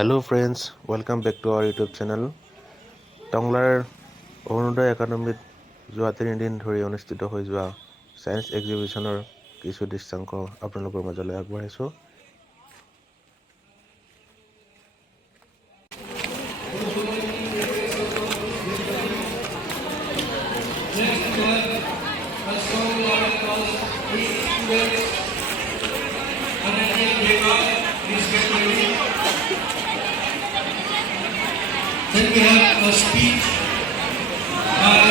Hello friends, welcome back to our YouTube channel. টংলাৰ অৰুণোদয় একাডেমীত যোৱা 3 দিন ধৰি অনুষ্ঠিত হৈ যোৱা সায়েন্স এক্সিবিশ্যনৰ কিছু দৃশ্যাংশ আপোনালোকৰ মাজলৈ আগবঢ়াইছোঁ। Then we have a speech by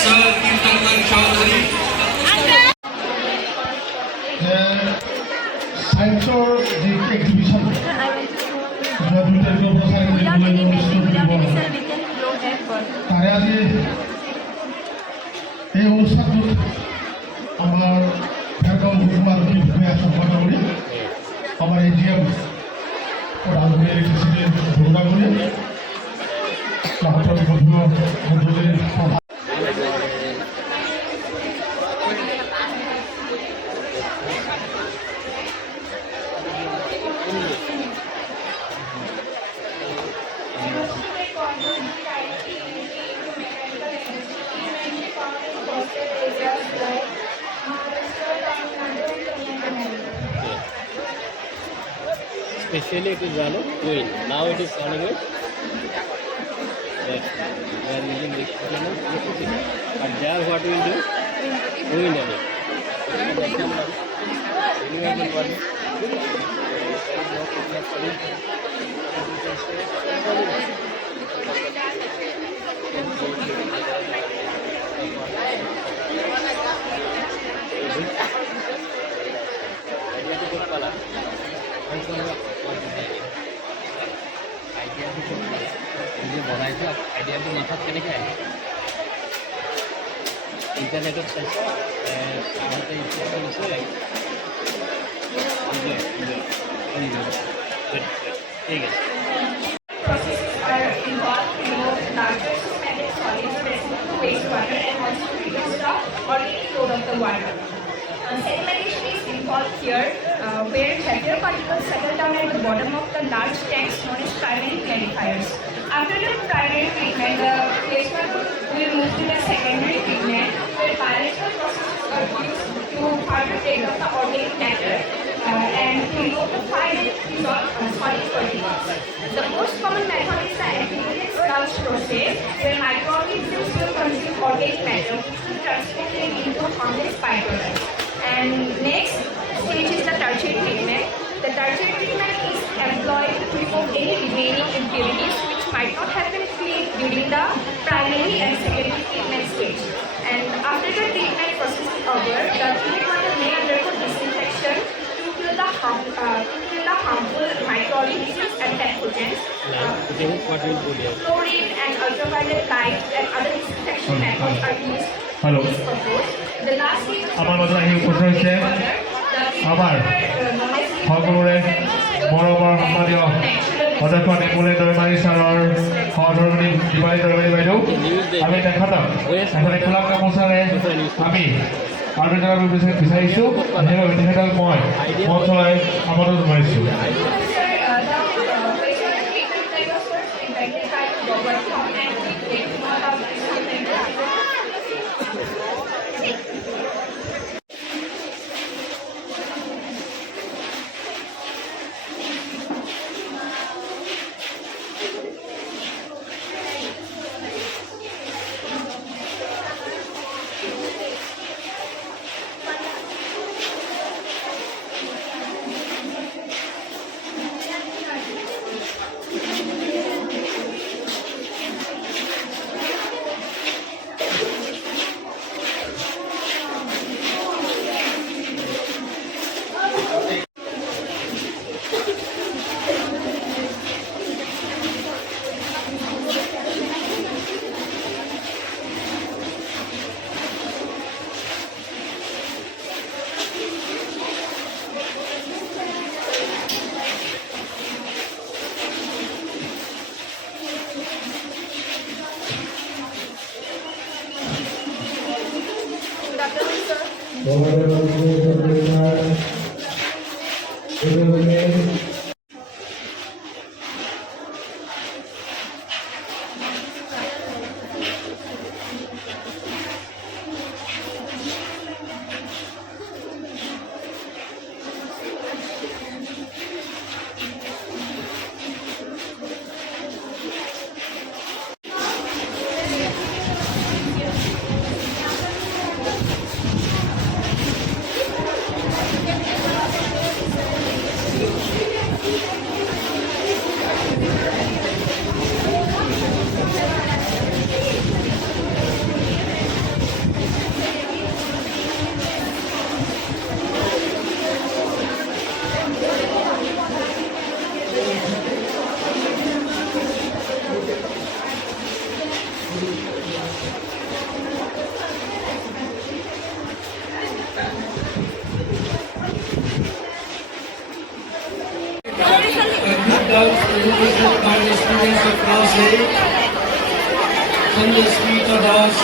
Sir TANGLA Chaudhary. সাহিত্যৰ যি এক্সিবিশ্যন তাৰে আজি এই অনুষ্ঠানটোত আমাৰ ভেৰগাঁও মহকুমা আৰক্ষী বিষয়া সম্পাদক কৰি আমাৰ AGM প্ৰধানমন্ত্ৰী ইলেক্ট্ৰিচিটি ঘোষণা কৰি মাত্ৰ মন্ডলীৰ প্ৰধান Especially it is oil. Now it is running it. Yes. We are using this electricity. But there what we will do? Oil on it. আইডিয়াটো মাথাত কেনেকৈ আহে ইণ্টাৰনেটত চাইছে আহোঁতে ইচ্ছা কৰিছে ঠিক আছে Processes are involved to remove larger suspended solids present in wastewater and also reduce the organic load of the water. Sedimentation is involved here, where heavier particles settle down at the bottom of the large tanks known as primary clarifiers. After the primary treatment, the wastewater will move to the secondary treatment, where biological processes are used to further break down the organic matter and to remove the fine and solid particles. The most common method is the aggregated sludge process, where microorganisms will consume organic matter, which will transform them into harmless byproducts. And next stage is the tertiary treatment. The tertiary treatment is employed to remove any remaining impurities which might not have been cleaned during the primary and secondary treatment stage. And after the treatment process is over, the treated water may undergo disinfection to kill the harmful microorganisms and pathogens. Chlorine and ultraviolet light and other disinfection methods are used for this purpose. The last stage is আমাৰ মাজত আহি উপস্থিত হৈছে আমাৰ সকলোৰে মৰমৰ সন্মানীয় অধ্যক্ষ নিপুণে দৈমাৰী ছাৰৰ সহধৰ্মিনী দীপালী দৈমাৰী বাইদেউ আমি তেখেতক এখন গোলাপ গামোচাৰে আমি আদৰণি জনাব বিচাৰিছোঁ সেইবাবে তেখেতক মই মঞ্চলৈ আমন্ত্ৰণ জনাইছোঁ words presentation by the students of class 8 on the street of us,